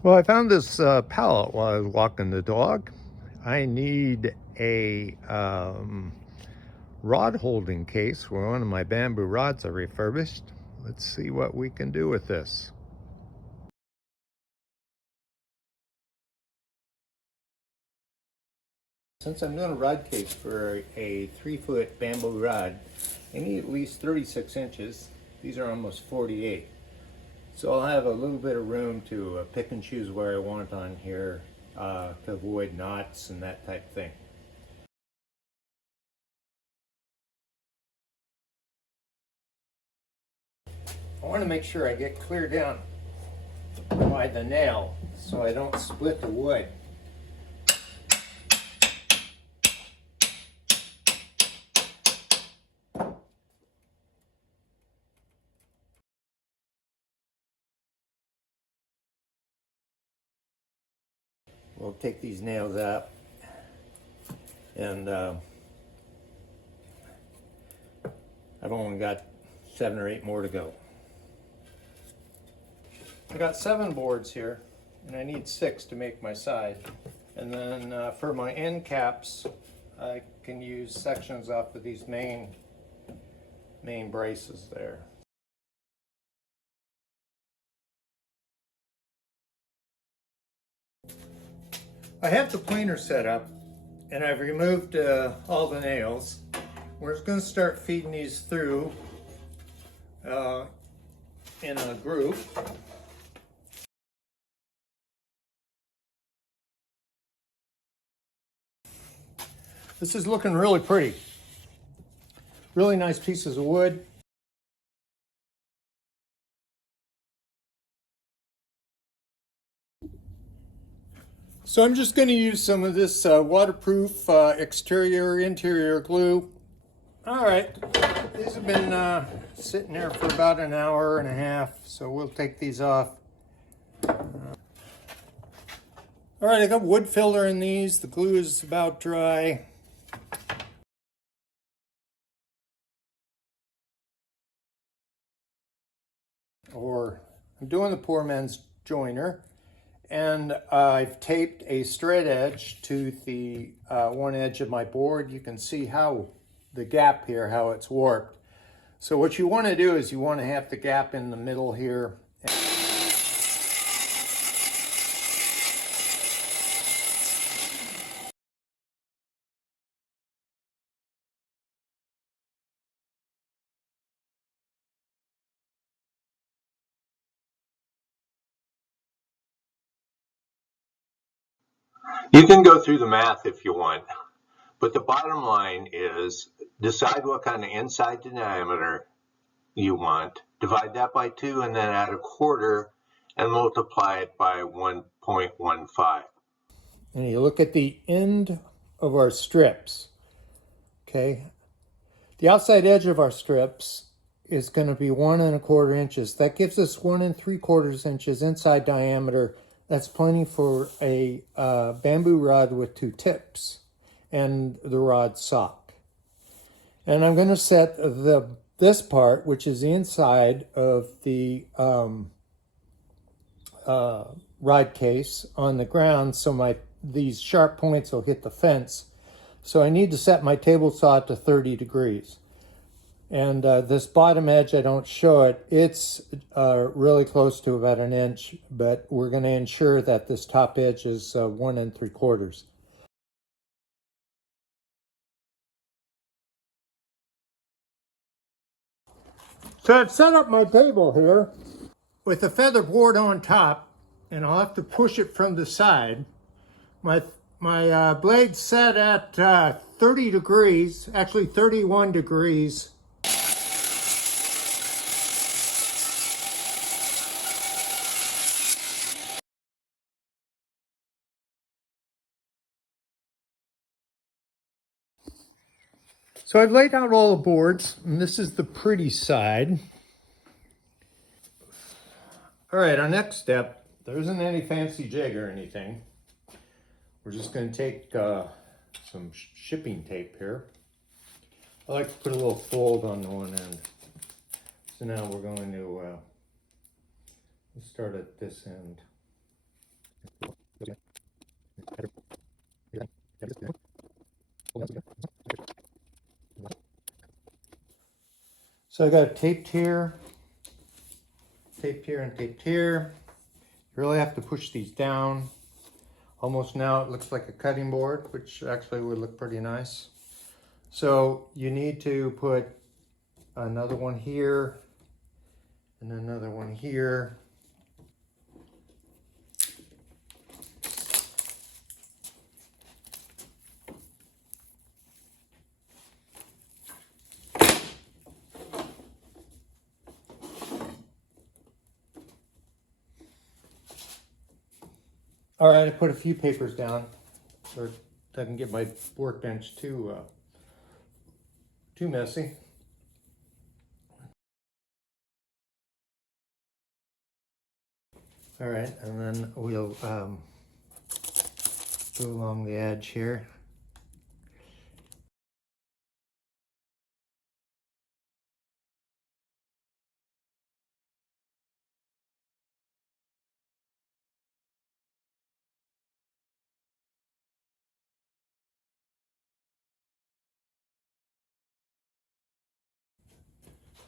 Well, I found this pallet while I was walking the dog. I need a rod holding case where one of my bamboo rods are refurbished. Let's see what we can do with this. Since I'm doing a rod case for a 3-foot bamboo rod, I need at least 36 inches. These are almost 48. So I'll have a little bit of room to pick and choose where I want on here to avoid knots and that type of thing. I want to make sure I get clear down by the nail so I don't split the wood. We'll take these nails out, and I've only got 7 or 8 more to go. I got 7 boards here, and I need 6 to make my side. And then for my end caps, I can use sections off of these main braces there. I have the planer set up, and I've removed all the nails. We're just going to start feeding these through in a group. This is looking really pretty. Really nice pieces of wood. So I'm just going to use some of this waterproof interior glue. All right, these have been sitting there for about an hour and a half, so we'll take these off. All right, I got wood filler in these. The glue is about dry. I'm doing the poor man's joiner, and I've taped a straight edge to the one edge of my board. You can see how the gap here, how it's warped. So what you want to do is you want to have the gap in the middle here. You can go through the math if you want, but the bottom line is decide what kind of inside diameter you want, divide that by 2, and then add a quarter and multiply it by 1.15. And you look at the end of our strips, okay? The outside edge of our strips is going to be 1 1/4 inches. That gives us 1 3/4 inches inside diameter. That's plenty for a bamboo rod with 2 tips and the rod sock. And I'm going to set this part, which is the inside of the rod case, on the ground, so these sharp points will hit the fence. So I need to set my table saw to 30 degrees. And this bottom edge, I don't show it. It's really close to about 1 inch, but we're going to ensure that this top edge is 1 3/4. So I've set up my table here with a feather board on top, and I'll have to push it from the side. My blade's set at 30 degrees, actually 31 degrees. So I've laid out all the boards, and this is the pretty side. All right, our next step, there isn't any fancy jig or anything. We're just going to take some shipping tape here. I like to put a little fold on the one end. So now we're going to start at this end. So I got taped here, and taped here. You really have to push these down. Almost now it looks like a cutting board, which actually would look pretty nice. So you need to put another one here and another one here. All right, I put a few papers down so it doesn't get my workbench too messy. All right, and then we'll go along the edge here.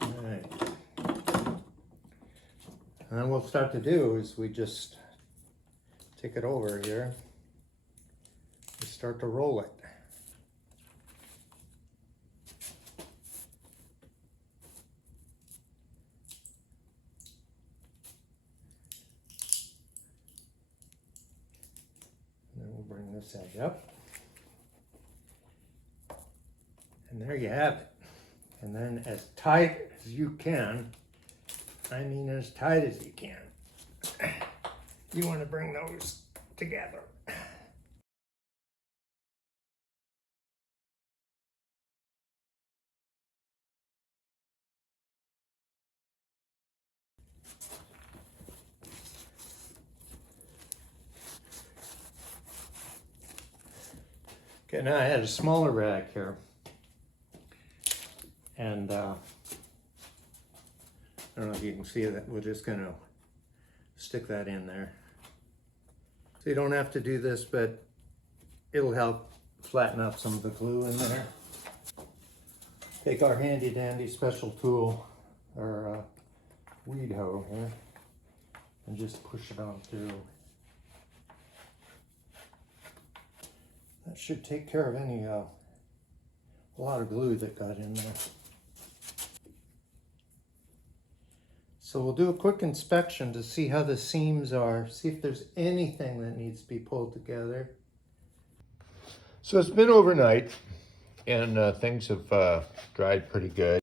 All right. And then what we'll start to do is we just take it over here and start to roll it. And then we'll bring this edge up. And there you have it. And then as tight as you can, I mean as tight as you can, you want to bring those together. Okay, now I had a smaller rag here. And I don't know if you can see that. We're just going to stick that in there. So you don't have to do this, but it'll help flatten up some of the glue in there. Take our handy dandy special tool, our weed hoe here, and just push it on through. That should take care of any a lot of glue that got in there. So we'll do a quick inspection to see how the seams are, see if there's anything that needs to be pulled together. So it's been overnight and things have dried pretty good.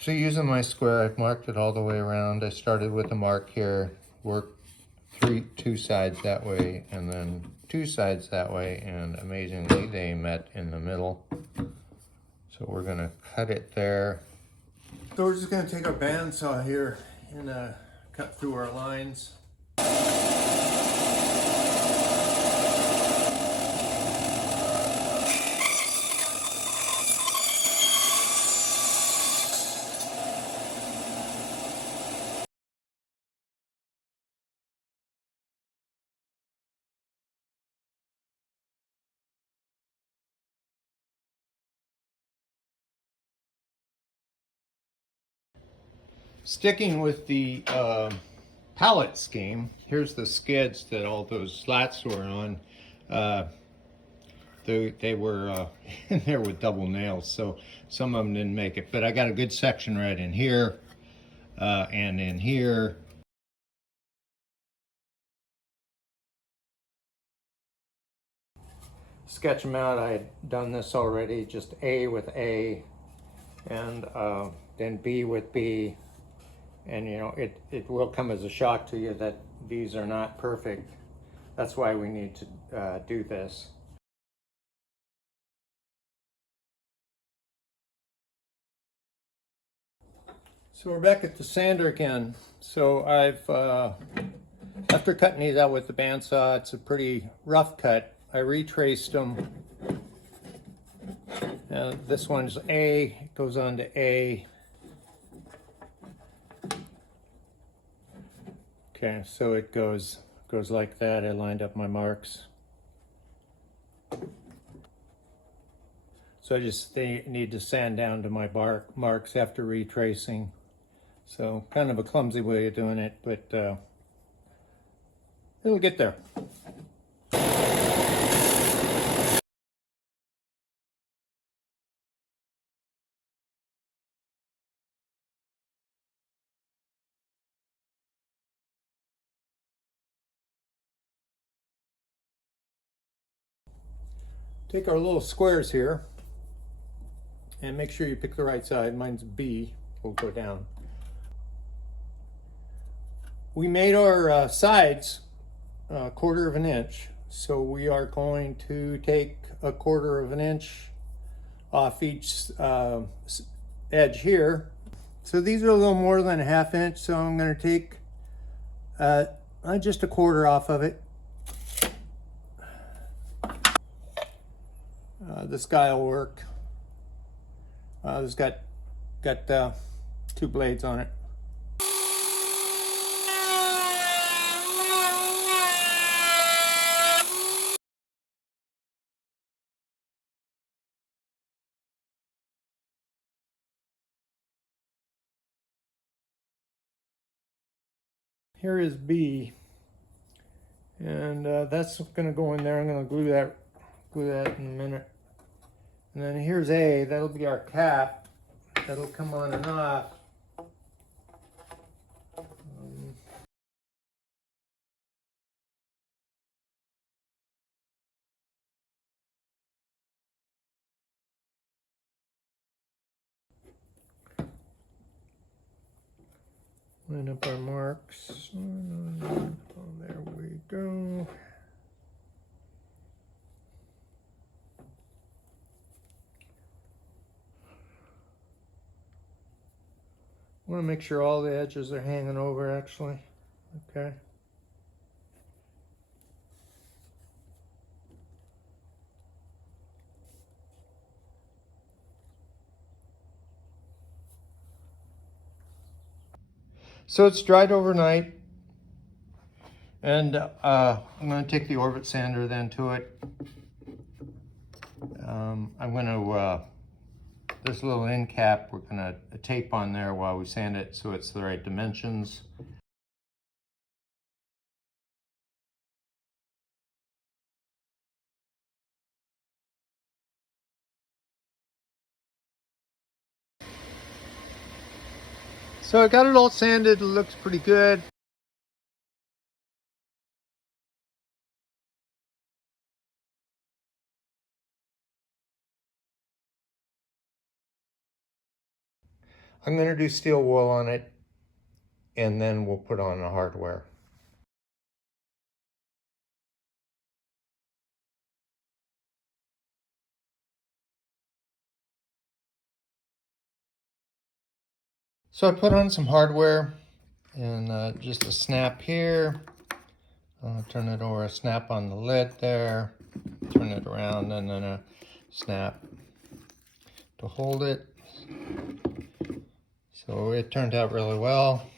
So using my square, I've marked it all the way around. I started with a mark here, worked two sides that way, and then two sides that way, and amazingly they met in the middle. So we're gonna cut it there. So we're just gonna take our bandsaw here and cut through our lines. Sticking with the pallet scheme, here's the skids that all those slats were on. They were in there with double nails, so some of them didn't make it. But I got a good section right in here and in here. Sketch them out. I had done this already, just A with A, and then B with B. And you know, it will come as a shock to you that these are not perfect. That's why we need to do this. So we're back at the sander again. So I've, after cutting these out with the bandsaw, it's a pretty rough cut. I retraced them This one's A, it goes on to A. Okay, so it goes like that. I lined up my marks. So I just need to sand down to my marks after retracing. So kind of a clumsy way of doing it, but it'll get there. Take our little squares here and make sure you pick the right side. Mine's B, will go down. We made our sides a 1/4 of an inch, so we are going to take a 1/4 of an inch off each edge here. So these are a little more than a 1/2 inch, so I'm going to take just a 1/4 off of it. This guy will work. This got 2 blades on it. Here is B, and that's going to go in there. I'm going to glue that in a minute. And then here's A, that'll be our cap. That'll come on and off. Line up our marks. Oh, there we go. I want to make sure all the edges are hanging over actually. Okay. So it's dried overnight, and I'm going to take the orbit sander then to it. I'm going to, this little end cap, we're going to tape on there while we sand it so it's the right dimensions. So I got it all sanded, it looks pretty good. I'm going to do steel wool on it, and then we'll put on the hardware. So I put on some hardware, and just a snap here. Turn it over, a snap on the lid there. Turn it around, and then a snap to hold it. So it turned out really well.